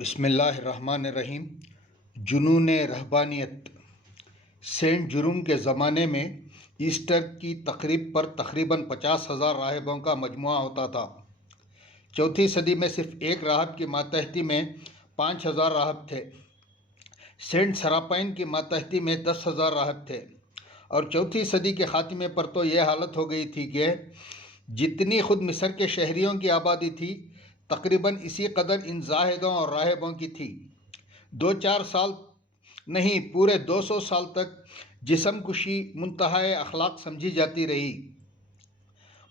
بسم اللہ الرحمن الرحیم۔ جنون رہبانیت۔ سینٹ جروم کے زمانے میں ایسٹر کی تقریب پر تقریباً 50,000 راہبوں کا مجموعہ ہوتا تھا۔ چوتھی صدی میں صرف ایک راہب کی ماتحتی میں 5,000 راہب تھے۔ سینٹ سراپائن کی ماتحتی میں 10,000 راہب تھے، اور چوتھی صدی کے خاتمے پر تو یہ حالت ہو گئی تھی کہ جتنی خود مصر کے شہریوں کی آبادی تھی، تقریباً اسی قدر ان زاہدوں اور راہبوں کی تھی۔ 2-4 سال نہیں، پورے 200 سال تک جسم کشی منتہائے اخلاق سمجھی جاتی رہی۔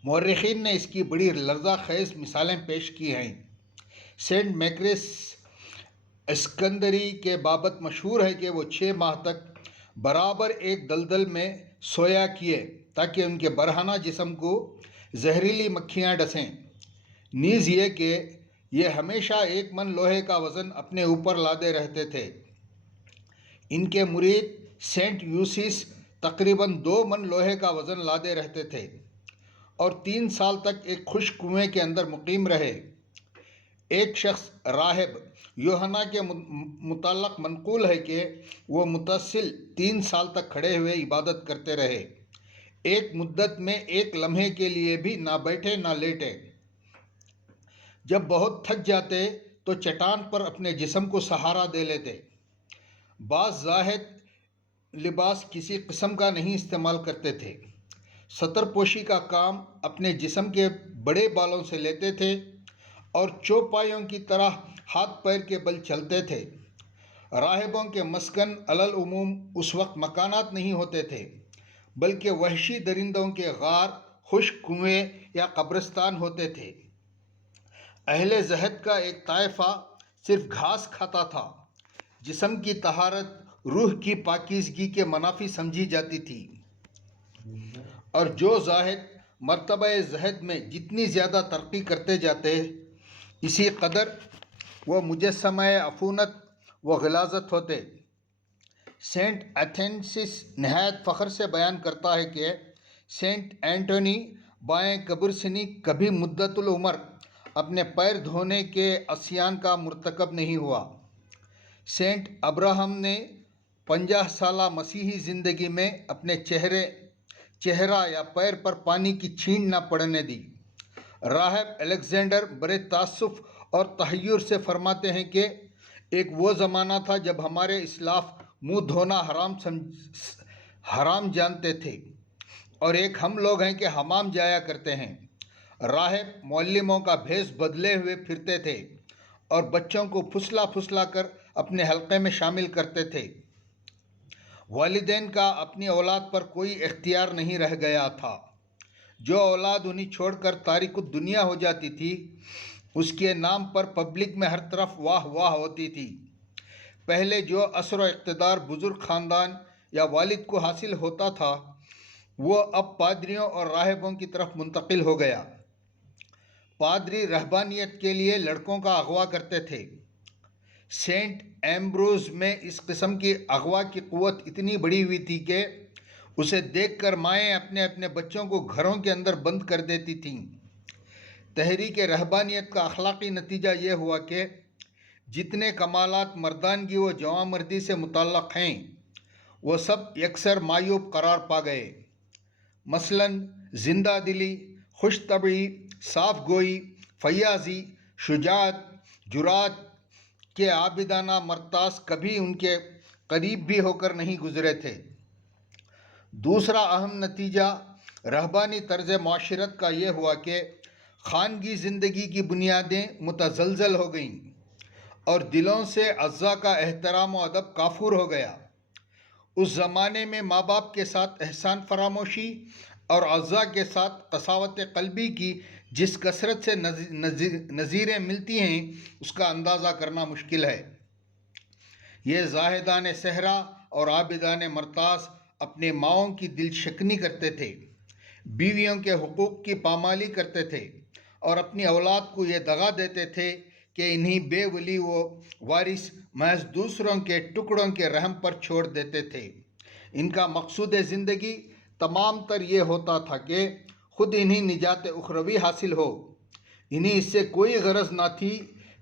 مورخین نے اس کی بڑی لرزہ خیز مثالیں پیش کی ہیں۔ سینٹ میکریس اسکندری کے بابت مشہور ہے کہ وہ 6 ماہ تک برابر ایک دلدل میں سویا کیے تاکہ ان کے برہنہ جسم کو زہریلی مکھیاں ڈسیں۔ نیز یہ کہ یہ ہمیشہ 1 من لوہے کا وزن اپنے اوپر لادے رہتے تھے۔ ان کے مرید سینٹ یوسیس تقریباً 2 من لوہے کا وزن لادے رہتے تھے اور 3 سال تک ایک خشک کنویں کے اندر مقیم رہے۔ ایک شخص راہب یوحنا کے متعلق منقول ہے کہ وہ متصل 3 سال تک کھڑے ہوئے عبادت کرتے رہے، ایک مدت میں 1 لمحے کے لیے بھی نہ بیٹھے نہ لیٹے۔ جب بہت تھک جاتے تو چٹان پر اپنے جسم کو سہارا دے لیتے۔ بعض زاہد لباس کسی قسم کا نہیں استعمال کرتے تھے۔ ستر پوشی کا کام اپنے جسم کے بڑے بالوں سے لیتے تھے اور چوپایوں کی طرح ہاتھ پیر کے بل چلتے تھے۔ راہبوں کے مسکن العموم اس وقت مکانات نہیں ہوتے تھے، بلکہ وحشی درندوں کے غار، خشک کنویں یا قبرستان ہوتے تھے۔ اہل زہد کا ایک طائفہ صرف گھاس کھاتا تھا۔ جسم کی طہارت روح کی پاکیزگی کے منافی سمجھی جاتی تھی، اور جو زاہد مرتبہ زہد میں جتنی زیادہ ترقی کرتے جاتے، اسی قدر وہ مجسمہ عفونت و غلاظت ہوتے۔ سینٹ ایتھنسس نہایت فخر سے بیان کرتا ہے کہ سینٹ اینٹونی بائیں قبرصنی کبھی مدت العمر اپنے پیر دھونے کے عصیان کا مرتکب نہیں ہوا۔ سینٹ ابراہم نے 50 سالہ مسیحی زندگی میں اپنے چہرہ یا پیر پر پانی کی چھینٹ نہ پڑنے دی۔ راہب الیگزینڈر بڑے تعصب اور تحیر سے فرماتے ہیں کہ ایک وہ زمانہ تھا جب ہمارے اسلاف منہ دھونا حرام جانتے تھے، اور ایک ہم لوگ ہیں کہ حمام جایا کرتے ہیں۔ راہب معلموں کا بھیس بدلے ہوئے پھرتے تھے اور بچوں کو پھسلا کر اپنے حلقے میں شامل کرتے تھے۔ والدین کا اپنی اولاد پر کوئی اختیار نہیں رہ گیا تھا۔ جو اولاد انہیں چھوڑ کر تارک الدنیا ہو جاتی تھی، اس کے نام پر پبلک میں ہر طرف واہ واہ ہوتی تھی۔ پہلے جو اثر و اقتدار بزرگ خاندان یا والد کو حاصل ہوتا تھا، وہ اب پادریوں اور راہبوں کی طرف منتقل ہو گیا۔ پادری رہبانیت کے لیے لڑکوں کا اغوا کرتے تھے۔ سینٹ ایمبروز میں اس قسم کی اغوا کی قوت اتنی بڑی ہوئی تھی کہ اسے دیکھ کر مائیں اپنے بچوں کو گھروں کے اندر بند کر دیتی تھیں۔ تحریک رہبانیت کا اخلاقی نتیجہ یہ ہوا کہ جتنے کمالات مردانگی و جوانمردی سے متعلق ہیں، وہ سب یکسر معیوب قرار پا گئے۔ مثلاً زندہ دلی، خوش طبعی، صاف گوئی، فیاضی، شجاعت، جرات کے عابدانہ مرتاز کبھی ان کے قریب بھی ہو کر نہیں گزرے تھے۔ دوسرا اہم نتیجہ رہبانی طرز معاشرت کا یہ ہوا کہ خانگی زندگی کی بنیادیں متزلزل ہو گئیں اور دلوں سے اعضاء کا احترام و ادب کافور ہو گیا۔ اس زمانے میں ماں باپ کے ساتھ احسان فراموشی اور اعضاء کے ساتھ قساوت قلبی کی جس کثرت سے نظیریں ملتی ہیں، اس کا اندازہ کرنا مشکل ہے۔ یہ زاہدان صحرا اور عابدان مرتاز اپنے ماؤں کی دل شکنی کرتے تھے، بیویوں کے حقوق کی پامالی کرتے تھے، اور اپنی اولاد کو یہ دغا دیتے تھے کہ انہیں بے ولی و وارث محض دوسروں کے ٹکڑوں کے رحم پر چھوڑ دیتے تھے۔ ان کا مقصود زندگی تمام تر یہ ہوتا تھا کہ خود انہیں نجات اخروی حاصل ہو۔ انہیں اس سے کوئی غرض نہ تھی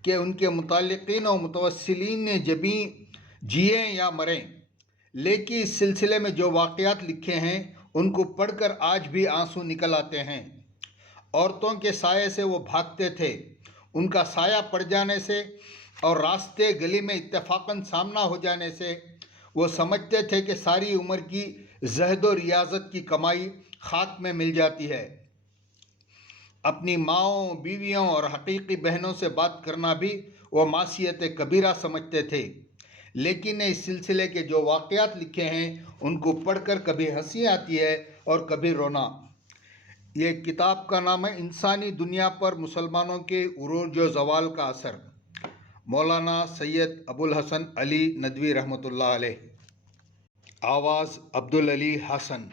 کہ ان کے متعلقین و متوسلین نے جبھی جییں یا مریں، لیکن اس سلسلے میں جو واقعات لکھے ہیں ان کو پڑھ کر آج بھی آنسو نکل آتے ہیں۔ عورتوں کے سائے سے وہ بھاگتے تھے، ان کا سایہ پڑ جانے سے اور راستے گلی میں اتفاقاً سامنا ہو جانے سے وہ سمجھتے تھے کہ ساری عمر کی زہد و ریاضت کی کمائی خاک میں مل جاتی ہے۔ اپنی ماؤں، بیویوں اور حقیقی بہنوں سے بات کرنا بھی وہ معصیت کبیرہ سمجھتے تھے، لیکن اس سلسلے کے جو واقعات لکھے ہیں ان کو پڑھ کر کبھی ہنسی آتی ہے اور کبھی رونا۔ یہ کتاب کا نام ہے انسانی دنیا پر مسلمانوں کے عروج و زوال کا اثر، مولانا سید ابوالحسن علی ندوی رحمۃ اللہ علیہ۔ آواز عبدالعلی حسن۔